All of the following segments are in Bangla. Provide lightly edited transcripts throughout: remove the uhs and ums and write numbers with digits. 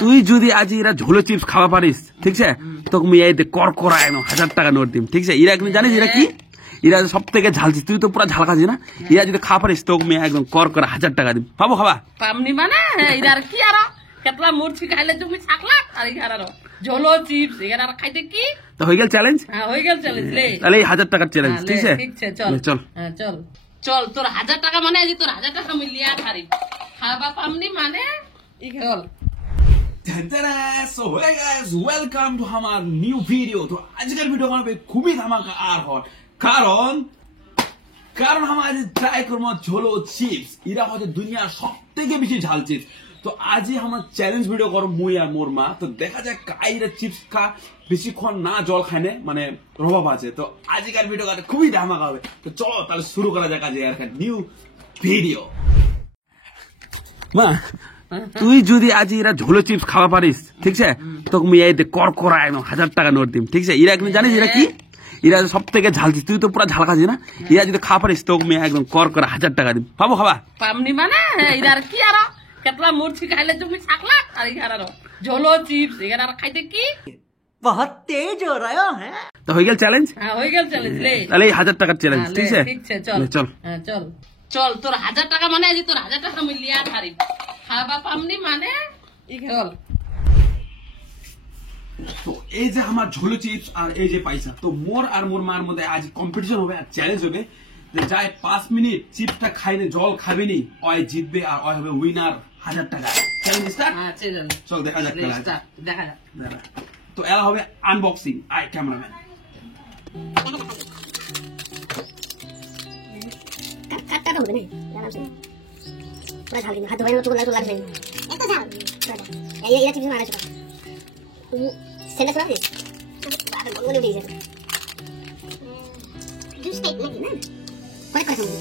তুই যদি আজ এরা ঝোলো চিপস খাওয়া পারিস ঠিক আছে তোকে মুই এই করকরা একদম 1000 টাকা নোট দিম ঠিক আছে এরা জানিস এরা কি এরা সব থেকে ঝালছি তুই তো পুরো ঝাল খাচ্ছিস না এরা যদি খাওয়া পারিস তোকে মুই একদম করকরা 1000 টাকা দিম পাবো খাবা পামনি মানে এরা কি আর কেতলা মুরছি খাইলে তুমি ছাকলা আর এখানে ঝোলো চিপস এখানে আর খাইতে কি তো হয়ে গেল চ্যালেঞ্জ হ্যাঁ হয়ে গেল চ্যালেঞ্জ লে তাহলে এই 1000 টাকার চ্যালেঞ্জ ঠিক আছে ঠিক আছে চল চল হ্যাঁ চল চল তোর 1000 টাকা মানে আজ তোর 1000 টাকা মিলিয়া খারি খাবা পামনি মানে ই গেল So hey guys, welcome to our new video. তো আজকের ভিডিও হবে খুবই ধামাকা আর হয় কারণ আমরা আজ ট্রাই করব ঝোলো চিপস এরা হচ্ছে দুনিয়ার সবথেকে বেশি ঝাল চিপস তো আজই আমরা চ্যালেঞ্জ ভিডিও করব মুই আর মোর মা তো দেখা যাক কাইরা চিপস খা বেশিক্ষণ না জল খায় না মানে প্রভাব আছে তো আজকের ভিডিও খুবই ধামাকা হবে তো চলো তাহলে শুরু করা যাক আজ একটা নিউ ভিডিও মা তুই যদি আজ এরা ঝোলো চিপস খাওয়া পারিস ঠিক আছে তোকে মুই এই করকরা একদম 1000 টাকা নোট দিম ঠিক আছে এরা জানিস এরা কি এরা সব থেকে ঝালছি তুই তো পুরো ঝাল খাচ্ছিস না এরা যদি খাওয়া পারিস তোকে মুই একদম করকরা 1000 টাকা দিম পাবো খাবা পামনি মানে এরা কি আর কেতলা মুরছি খাইলে তুমি ছাকলা আর এখানে ঝোলো চিপস এখানে আর খাইতে কি बहुत तेज हो रहा है তো হয়ে গেল চ্যালেঞ্জ হ্যাঁ হয়ে গেল চ্যালেঞ্জ লে তাহলে এই 1000 টাকার চ্যালেঞ্জ ঠিক আছে ঠিক আছে চল চল হ্যাঁ চল চল তোর 1000 টাকা মানে আজ তোর 1000 টাকা মিলিয়া খারি খাবা পামনি মানে ই গেল তো এই যে আমার ঝোলো চিপস আর এই যে পয়সা তো মোর আর মোর মার মধ্যে আজ কম্পিটিশন হবে আর চ্যালেঞ্জ হবে যে যায় 5 মিনিট চিপসটা খাইলে জল খাবে নি ওই জিতবে আর ওই হবে উইনার 1000 টাকা চ্যালেঞ্জ স্টার্ট হ্যাঁ চল দেখা যাক দেখা যাক তো এরা হবে আনবক্সিং আই ক্যামেরাম্যান কাটটা তো হবে না জানাম শুনে পুরো ঝাল কিন্তু হাত ধরে তো লাগবে এত ঝাল এই চিপস মারা ছিল সেটা সরা দিস আর বলে দিয়ে যাবে জুস টাইপ নাকি না পরে কথা বলবো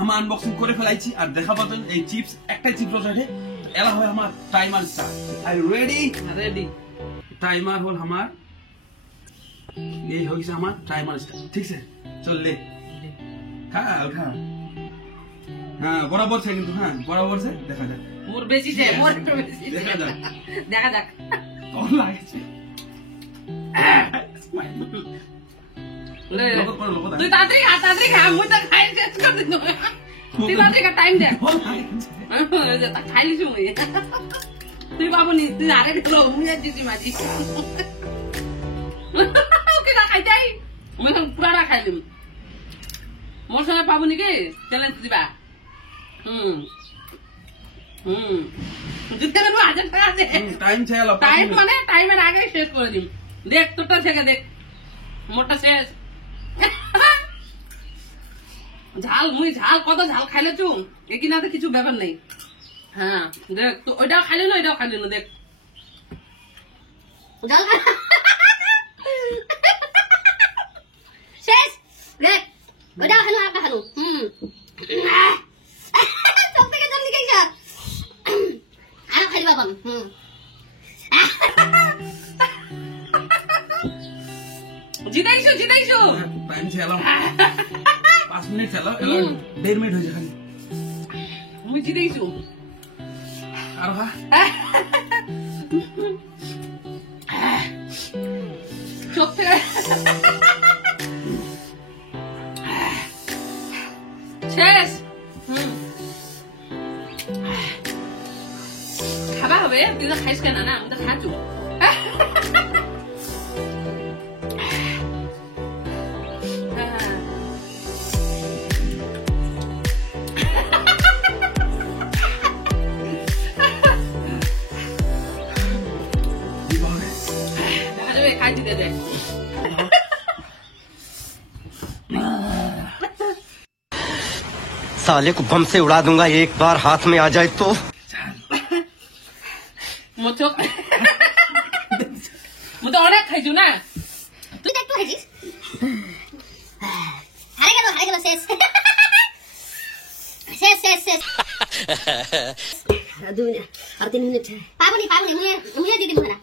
আমরা আনবক্সিং করে ফেলাইছি আর দেখা পাচ্ছেন এই চিপস একটা চিপস আছে এলা হয় আমার টাইমার স্টার্ট আর রেডি রেডি টাইমার হল আমার এই হইছে আমার টাইমার স্টার্ট ঠিক আছে চল লে হ্যাঁ ওঠা হ্যাঁ বরাবর আছে কিন্তু হ্যাঁ বরাবর আছে দেখা যাক মোর বেশি যায় মোর একটু বেশি দেখা যাক দেখা যাক কোন লাগছে তুই তাড়াতাড়ি খা মুই তো খাই শেষ করে দিন তুই তাড়াতাড়ি টাইম দে খাইলিস মুই তুই বাবুনি তুই আগে দিল মুই আর দিদি মাঝি ওকে না খাই যাই মুই পুরা খাইলিম মোর সঙ্গে পাবনি কি চ্যালেঞ্জ দিবা জিততে পারবো 1000 টাকা দে টাইম ছিল টাইম মানে টাইমের আগে শেষ করে দিম দেখ তোরটা থেকে দেখ মোরটা শেষ ঝাল মুই ঝাল কত ঝাল খাইলে চু একিনাতে কিছু ব্যাপার নেই হ্যাঁ দেখ তো ওইটাও খাইলি না ওইটাও খাইলি না দেখ ঝাল শেষ দেখ ওটা হলো আর হলো সব থেকে জলদি খাইছা আর খাইবা বাবা জিতাইছো টাইম ছিল 5 মিনিট ছিল 1.5 মিনিট হয়েছে খালি মুই জিতাইছো আর হ্যাঁ চোখ থেকে শেষ খাবা হবে তুই তো খাইস কেন না আমি তো খাচ্ছু খাই দিতে দে साले को बम से उड़ा दूंगा एक बार हाथ में आ जाए तो মোচক মু তো অনেক খাইছু না তুই তো একটু খাইছিস হারে গেল শেষ শেষ 2 মিনিট আর 3 মিনিট পাবনি মুয়ে দিদি মুনা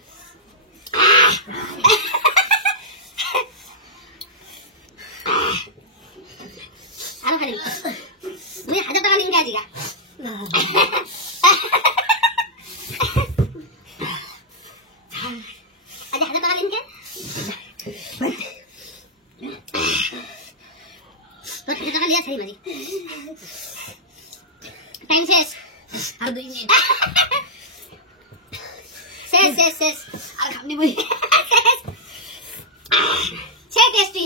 আরো খালি মুই 1000 টাকা নিয়ে যাই টাইম শেষ আর 2 মিনিট শেষ আর খাবনি বই সে টেস্টি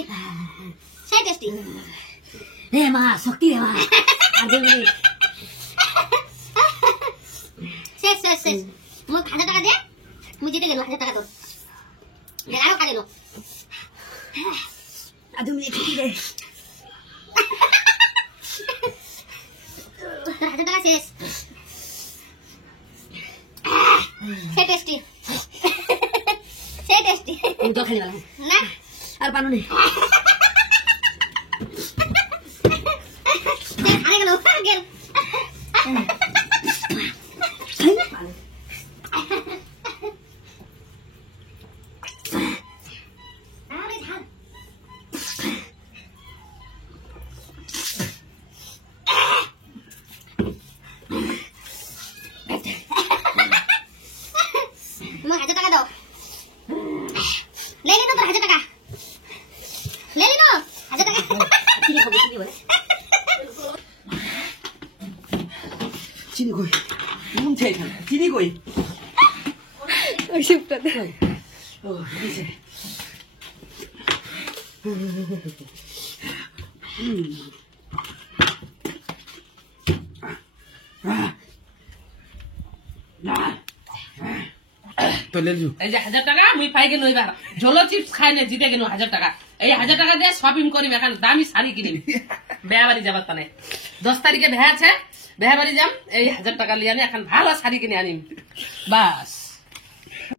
রে মা শক্তি রে মা আর 2 মিনিট শেষ মুই 1000 টাকা দে মুই জিতে গেল 1000 টাকা তোর আরো কাজে লো আর 2 মিনিট দে 1000 টাকা শেষ সে টেস্টি তো খালি বালা না আর পানো নেই আরে গেল मैं 1000 টাকা দাও ले लो तो 1000 টাকা ले लो 1000 টাকা ঠিক আছে কি বলে চিনি কই নুন চাই না চিনি কই ওষুধটা দে ও দিছে তো লেলু এই যে 1000 টাকা মুই পাই গেল এবার ঝোলো চিপস খাই না জিতে গেল 1000 টাকা এই 1000 টাকা দিয়ে শপিং করি এখন দামি শাড়ি কিনিম বিয়া বাড়ি যাবার তানে 10 তারিখে বিয়া আছে বিয়া বাড়ি যাম এই 1000 টাকা লিয়ে আনি এখন ভালো শাড়ি কিনে আনিম বাস